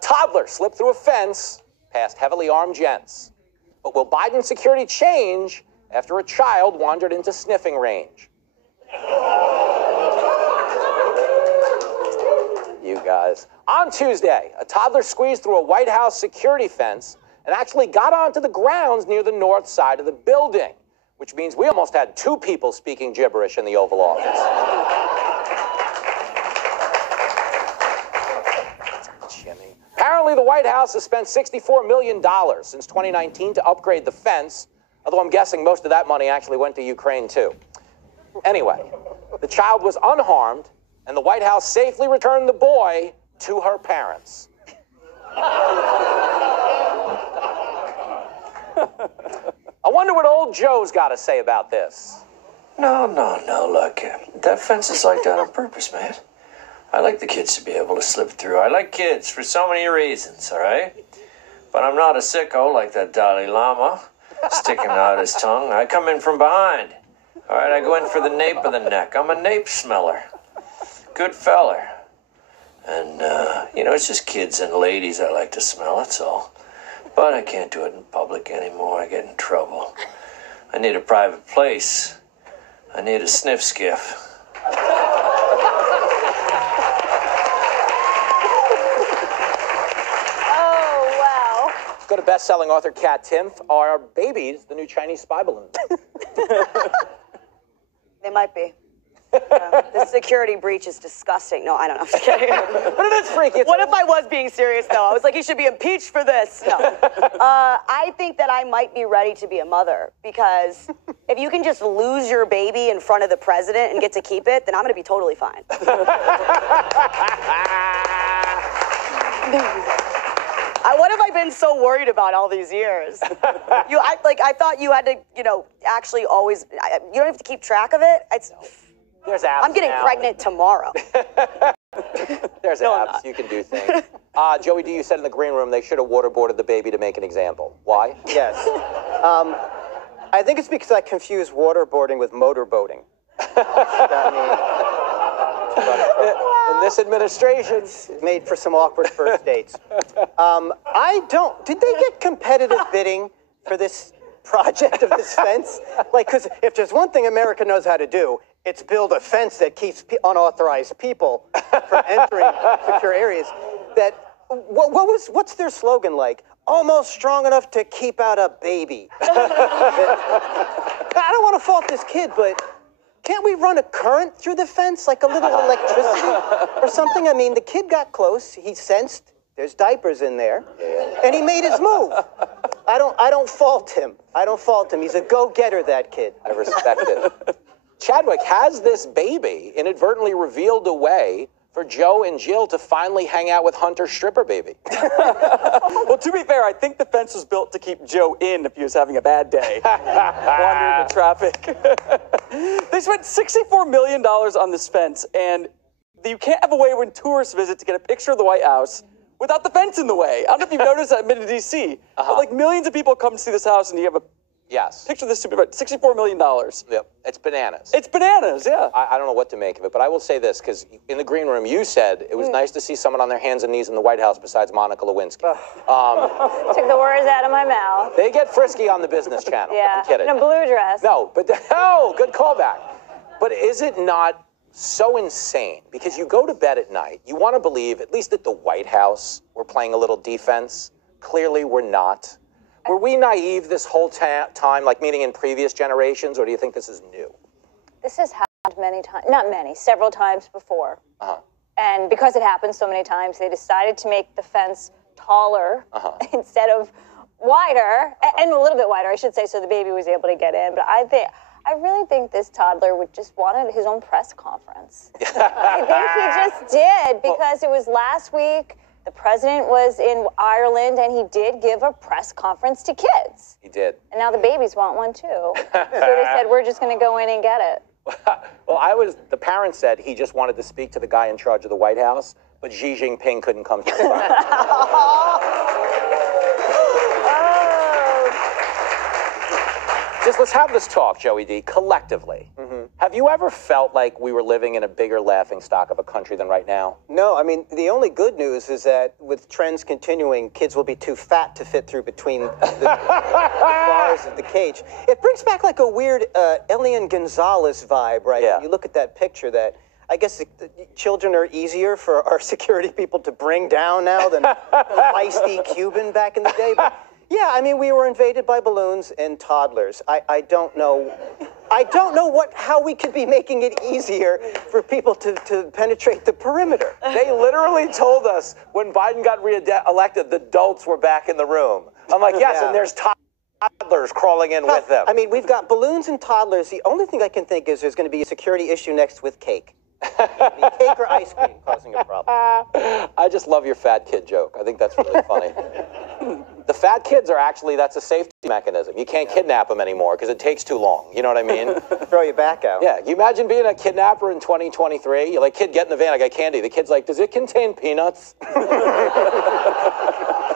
toddler slipped through a fence past heavily armed gents. But will Biden's security change after a child wandered into sniffing range? You guys. On Tuesday, a toddler squeezed through a White House security fence and actually got onto the grounds near the north side of the building, which means we almost had two people speaking gibberish in the Oval Office. Jimmy. Apparently, the White House has spent $64 million since 2019 to upgrade the fence, although I'm guessing most of that money actually went to Ukraine, too. Anyway, the child was unharmed, and the White House safely returned the boy to her parents. I wonder what old Joe's got to say about this. No, look, that fence is like that on purpose, man. I like the kids to be able to slip through. I like kids for so many reasons, all right? But I'm not a sicko like that Dalai Lama, sticking out his tongue. I come in from behind, all right? I go in for the nape of the neck. I'm a nape smeller. Good feller. And, it's just kids and ladies I like to smell, that's all. But I can't do it in public anymore. I get in trouble. I need a private place. I need a sniff skiff. Go to best-selling author Kat Timpf. Are babies the new Chinese spy balloons? They might be. The security breach is disgusting. No, I don't know. I'm just kidding. But it is freaky. What if I was being serious, though? I was like, he should be impeached for this. No. I think that I might be ready to be a mother, because if you can just lose your baby in front of the president and get to keep it, then I'm going to be totally fine. What have I been so worried about all these years? I thought you had to, actually always. You don't have to keep track of it. There's apps. I'm getting pregnant tomorrow. There's apps. You can do things. Joey D, you said in the green room they should have waterboarded the baby to make an example. Why? Yes. I think it's because I confuse waterboarding with motorboating. In this administration, it's made for some awkward first dates. Did they get competitive bidding for this project of this fence? Because if there's one thing America knows how to do, it's build a fence that keeps unauthorized people from entering secure areas. What's their slogan like? Almost strong enough to keep out a baby. I don't want to fault this kid, but can't we run a current through the fence, like a little electricity or something? I mean, the kid got close. He sensed there's diapers in there, and he made his move. I don't fault him. He's a go-getter, that kid. I respect it. Chadwick, has this baby inadvertently revealed a way for Joe and Jill to finally hang out with Hunter's stripper baby? Well, to be fair, I think the fence was built to keep Joe in if he was having a bad day. Wandering in traffic. They spent $64 million on this fence, and you can't have a way when tourists visit to get a picture of the White House without the fence in the way. I don't know if you've noticed that in D.C., but millions of people come to see this house, and you have a picture of this stupid, $64 million. Yep, it's bananas. It's bananas, yeah. I don't know what to make of it, but I will say this, because in the green room, you said it was nice to see someone on their hands and knees in the White House besides Monica Lewinsky. Took the words out of my mouth. They get frisky on the business channel. Yeah, I'm kidding. in a blue dress. No, but good callback. But is it not so insane? Because you go to bed at night, you want to believe, at least at the White House, we're playing a little defense. Clearly, we're not. Were we naive this whole time, like meaning in previous generations, or do you think this is new? This has happened many times, not many, several times before. And because it happened so many times, they decided to make the fence taller instead of wider, and a little bit wider, I should say, so the baby was able to get in. But I really think this toddler would just wanted his own press conference. I think he just did, because it was last week. The president was in Ireland, and he did give a press conference to kids. He did. And now the babies want one, too. So they said, we're just going to go in and get it. Well, the parents said he just wanted to speak to the guy in charge of the White House, but Xi Jinping couldn't come to the front. Just let's have this talk, Joey D, collectively. Have you ever felt like we were living in a bigger laughingstock of a country than right now? No, I mean, the only good news is that with trends continuing, kids will be too fat to fit through between the bars of the cage. It brings back like a weird Elian Gonzalez vibe, right? Yeah. When you look at that picture that, I guess the children are easier for our security people to bring down now than the feisty Cuban back in the day. But yeah, I mean, we were invaded by balloons and toddlers. I don't know how we could be making it easier for people to penetrate the perimeter. They literally told us when Biden got re-elected, the adults were back in the room. I'm like, yes, Yeah. and there's toddlers crawling in with them. I mean, we've got balloons and toddlers. The only thing I can think is there's going to be a security issue next with cake. Cake or ice cream causing a problem. I just love your fat kid joke. I think that's really funny. The fat kids are actually, that's a safety mechanism. You can't kidnap them anymore because it takes too long. You know what I mean? Throw you back out. Yeah, you imagine being a kidnapper in 2023? You're like, kid, get in the van, I got candy. The kid's like, does it contain peanuts?